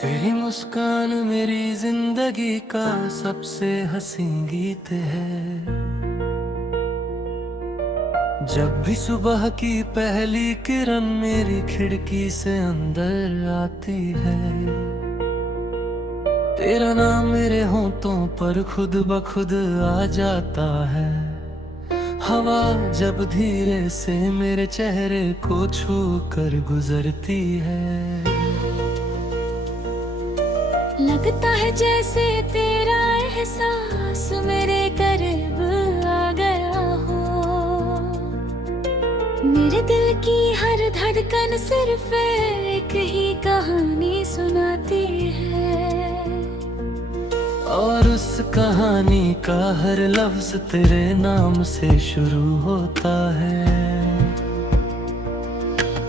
तेरी मुस्कान मेरी जिंदगी का सबसे हसी गीत है। जब भी सुबह की पहली किरण मेरी खिड़की से अंदर आती है, तेरा नाम मेरे होंठों पर खुद ब खुद आ जाता है। हवा जब धीरे से मेरे चेहरे को छू कर गुजरती है, लगता है जैसे तेरा एहसास मेरे करीब आ गया हो। मेरे दिल की हर धड़कन सिर्फ एक ही कहानी सुनाती है, और उस कहानी का हर लफ्ज तेरे नाम से शुरू होता है।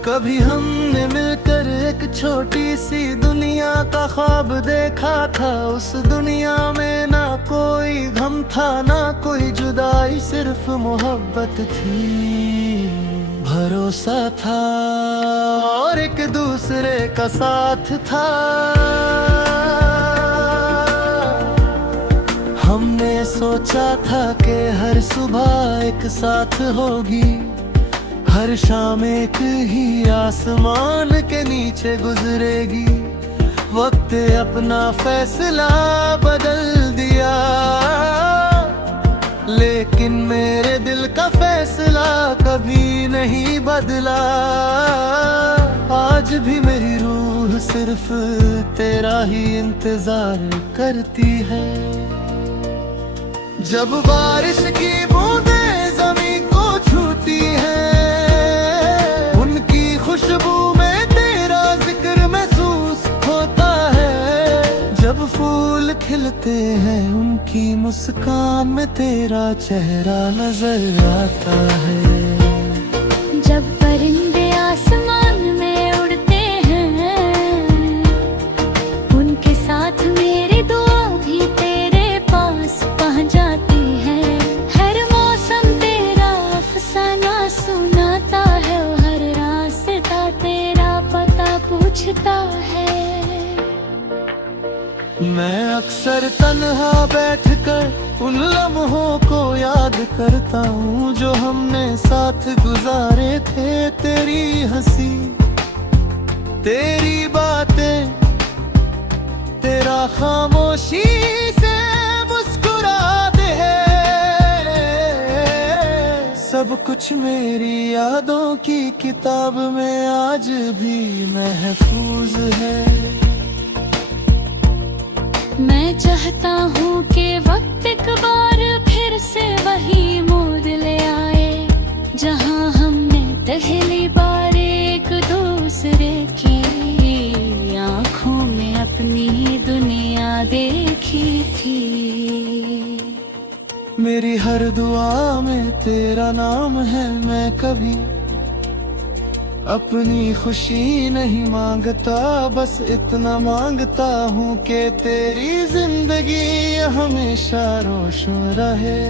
कभी हमने मिलकर एक छोटी सी दुनिया का ख्वाब देखा था। उस दुनिया में ना कोई गम था, ना कोई जुदाई, सिर्फ मोहब्बत थी, भरोसा था और एक दूसरे का साथ था। हमने सोचा था कि हर सुबह एक साथ होगी, हर शाम एक ही आसमान के नीचे गुजरेगी। वक्त अपना फैसला बदल दिया, लेकिन मेरे दिल का फैसला कभी नहीं बदला। आज भी मेरी रूह सिर्फ तेरा ही इंतजार करती है। जब बारिश की बूंदें ज़मीन को छूती हैं, खुशबू में तेरा जिक्र महसूस होता है। जब फूल खिलते हैं उनकी मुस्कान में तेरा चेहरा नजर आता है। जब परिंदे आसमान में उड़ते हैं, उनके साथ मेरी दुआ भी तेरे पास पहुंच जाती है। हर मौसम तेरा अफसाना सुनाता है, तेरा पता पूछता है। मैं अक्सर तन्हा बैठकर उन लम्हों को याद करता हूँ जो हमने साथ गुजारे थे। तेरी हंसी, तेरी बातें, तेरा खामोशी से मुस्कुराते हैं। सब कुछ मेरी यादों की किताब में आज भी महफूज है। मैं चाहता हूँ कि वक्त एक बार फिर से वही मोड़ ले आए, जहाँ हमने पहली बार एक दूसरे की आँखों में अपनी दुनिया देखी थी। मेरी हर दुआ में तेरा नाम है। मैं कभी अपनी खुशी नहीं मांगता, बस इतना मांगता हूँ कि तेरी जिंदगी हमेशा रोशन रहे।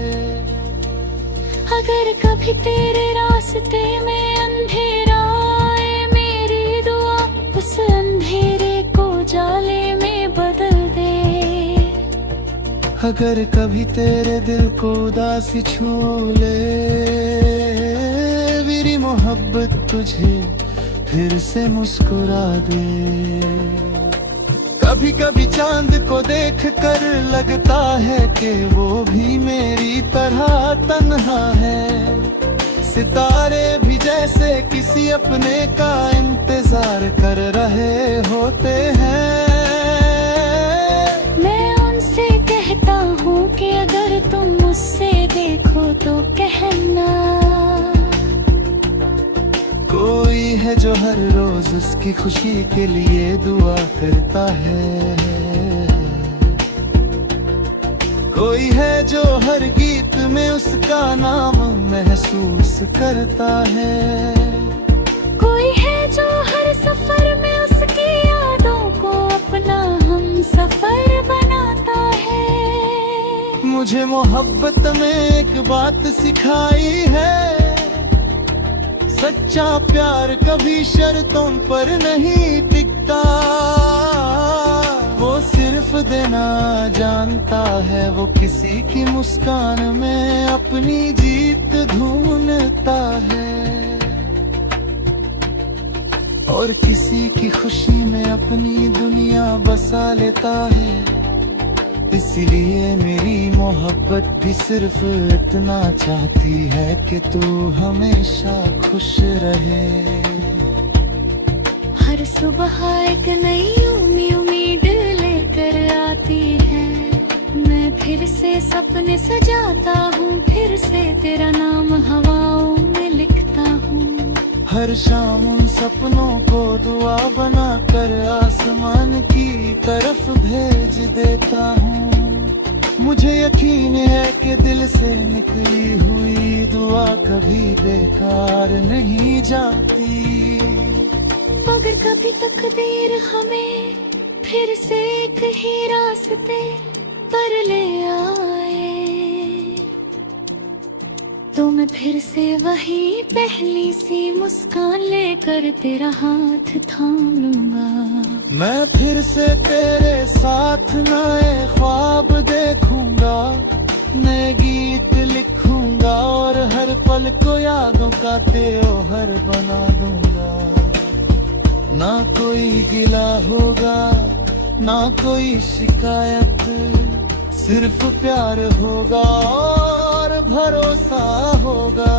अगर कभी तेरे रास्ते में अंधेरा आए, मेरी दुआ उस अंधेरे को जाले में बदल दे। अगर कभी तेरे दिल को उदासी छू ले, मेरी मोहब्बत तुझे फिर से मुस्कुरा दे। कभी कभी चांद को देख कर लगता है कि वो भी मेरी तरह तन्हा है। सितारे भी जैसे किसी अपने का इंतजार कर रहे होते हैं। कि अगर तुम मुझसे देखो तो कहना, कोई है जो हर रोज उसकी खुशी के लिए दुआ करता है। कोई है जो हर गीत में उसका नाम महसूस करता है। कोई है जो हर सफर में उसकी यादों को अपना हम सफर बनाता है। मुझे मोहब्बत में एक बात सिखाई है, सच्चा प्यार कभी शर्तों पर नहीं टिकता। वो सिर्फ देना जानता है, वो किसी की मुस्कान में अपनी जीत ढूंढता है, और किसी की खुशी में अपनी दुनिया बसा लेता है। इसलिए मेरी मोहब्बत भी सिर्फ इतना चाहती है कि तू हमेशा खुश रहे। हर सुबह एक नई उम्मीद लेकर आती है, मैं फिर से सपने सजाता हूँ, फिर से तेरा नाम हवाओं में लिखता हूँ। हर शाम उन सपनों को दुआ बना कर आसमान की तरफ भेज देता हूँ। मुझे यकीन है कि दिल से निकली हुई दुआ कभी बेकार नहीं जाती। अगर कभी तकदीर हमें फिर से एक ही रास्ते पर ले आए, तो मैं फिर से वही पहली सी मुस्कान लेकर तेरा हाथ थाम लूंगा। मैं फिर से तेरे साथ नए ख्वाब देखूंगा, नए गीत लिखूंगा, और हर पल को यादों का त्योहार बना दूंगा। ना कोई गिला होगा, ना कोई शिकायत, सिर्फ प्यार होगा और भरोसा होगा।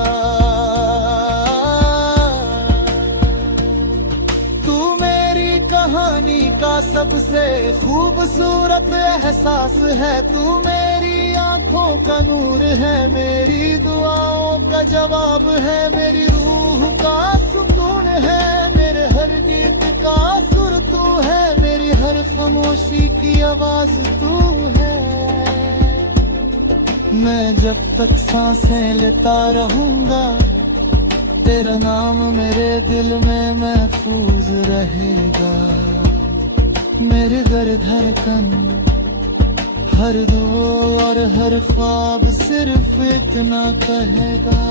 तू मेरी कहानी का सबसे खूबसूरत एहसास है, तू मेरी आंखों का नूर है, मेरी दुआओं का जवाब है, मेरी रूह का सुकून है, मेरे हर गीत का सुर तू है, मेरी हर खामोशी की आवाज तू है। मैं जब तक सांसें लेता रहूंगा, तेरा नाम मेरे दिल में महफूज रहेगा। मेरे हर धड़कन, हर दुआ और हर ख्वाब सिर्फ इतना कहेगा,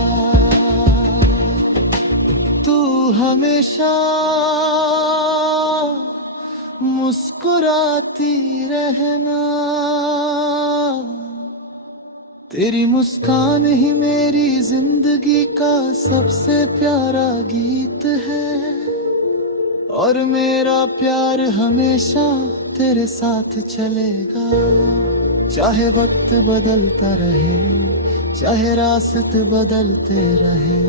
तू हमेशा मुस्कुराती रहना। तेरी मुस्कान ही मेरी जिंदगी का सबसे प्यारा गीत है, और मेरा प्यार हमेशा तेरे साथ चलेगा। चाहे वक्त बदलता रहे, चाहे रास्ते बदलते रहे,